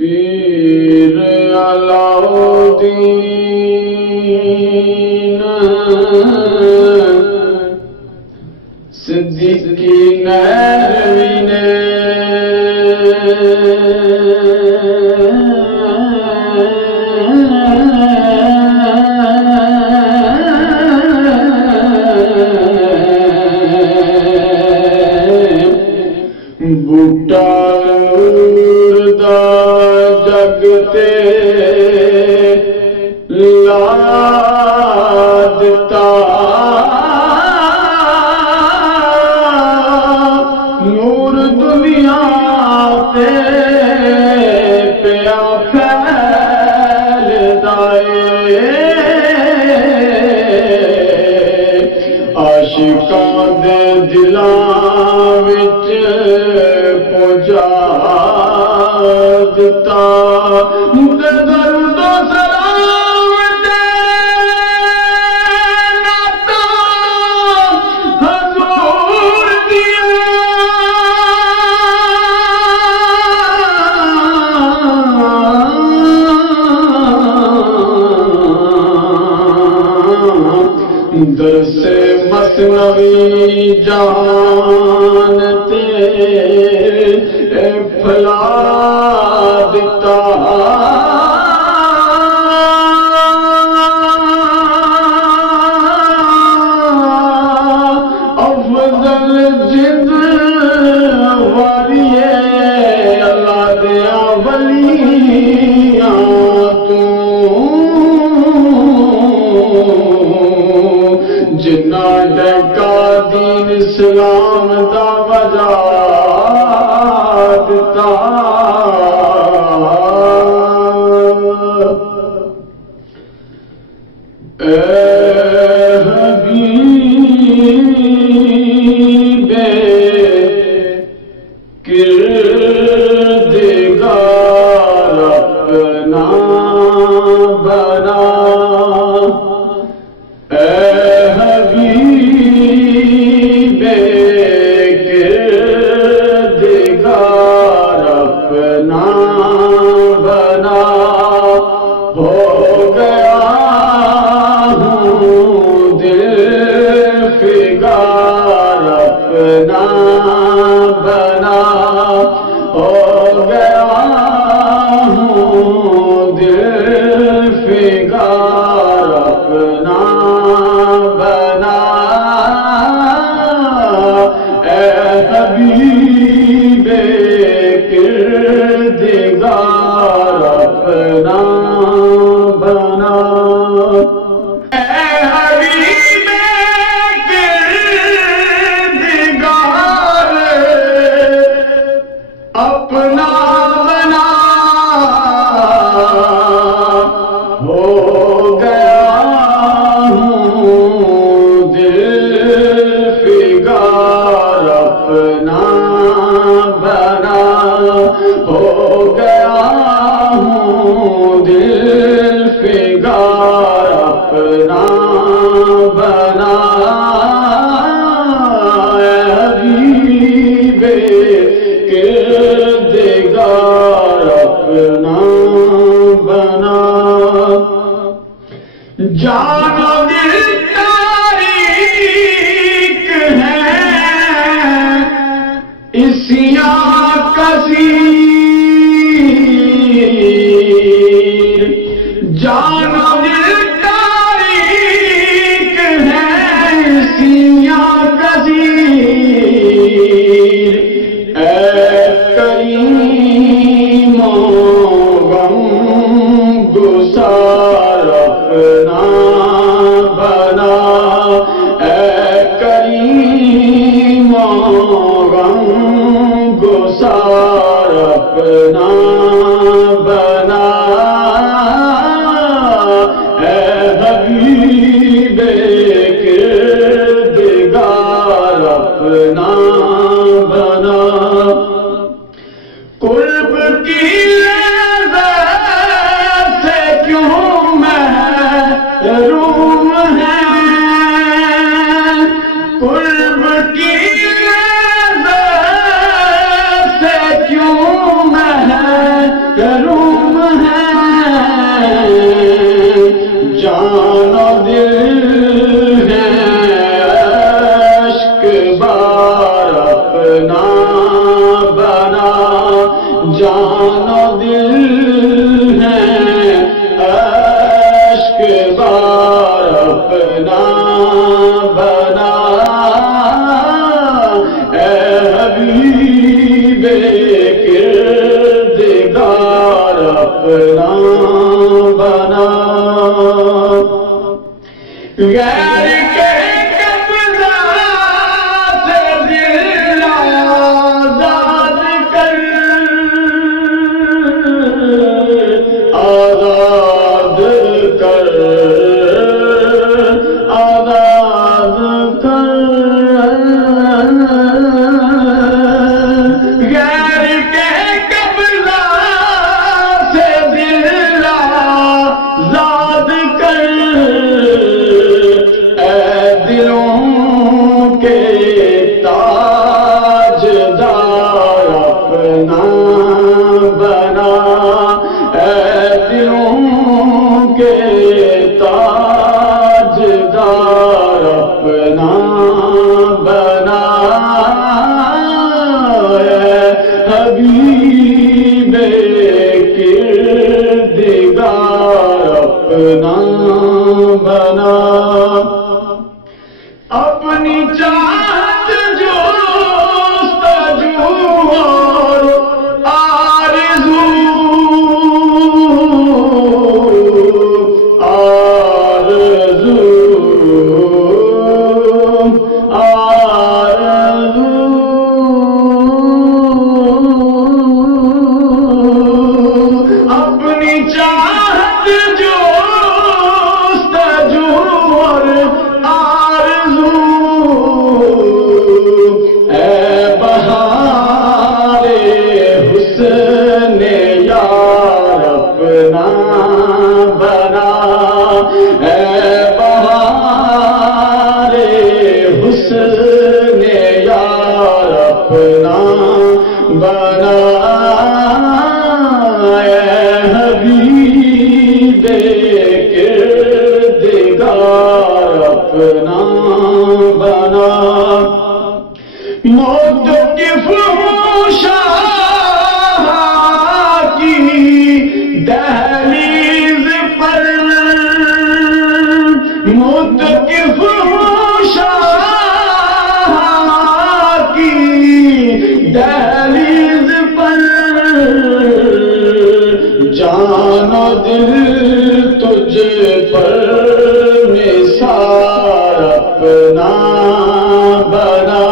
پیر علاؤالدین صدیقی نہروی نے بوٹا نور دا جگ تے لا دتا نور دنیا تے پیا پھیلدا اے عاشقاں دے دلاں وچ پہنچا دتا درود و سلام تے نعتاں حضور دیاں درس مثنوی جان تے پھلا دتا افضل جد واریے اللہ دیا ولیاں تو جنہ ڈکا دین اسلام دا وجہ دتا اے حبیب کردگار اپنا بنا کیوں میں جان و دل ہے عشق بار اپنا بنا اے حبیب کردگار اپنا بنا غیر کے قبضہ سے دل آزاد کر آزاد کر آزاد کر غیر کے قبضہ سے دل آزاد کر اے دلوں کے تاجدار اپنا بنا اے دلوں کے تاجدار اپنا بنا اے حبیب کردگار اپنا بنا اپنی چاہت جستجو اور آرزو آرزو آرزو اپنی چاہت جستجو اور اے بہار حسن یار اپنا بنا اے بہار حسن یار اپنا بنا اے حبیب کردگار اپنا بنا موت کی فحشاں کی دہلیز پر موت کی فحشاں کی دہلیز پر جان و دل تجھ پر نثار اپنا بنا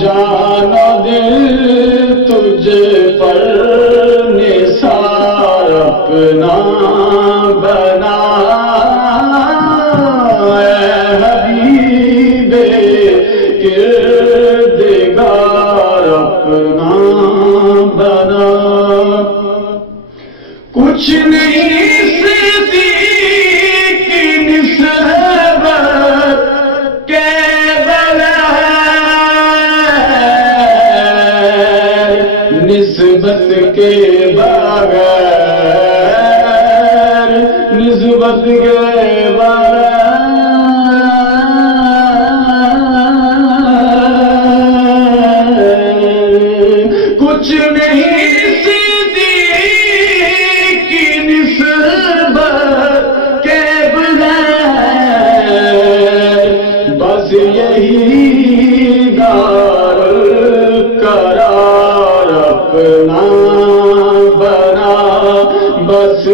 جان و دل تجھ پر نثار اپنا بنا اے حبیب کردگار اپنا بنا کچھ نہیں صدیق کی نسبت کے نسبت کے بغیر نسبت کے بغیر کچھ نہیں صدیق کی نسبت کے بغیر بس یہی دار قرار اپنا بنا بس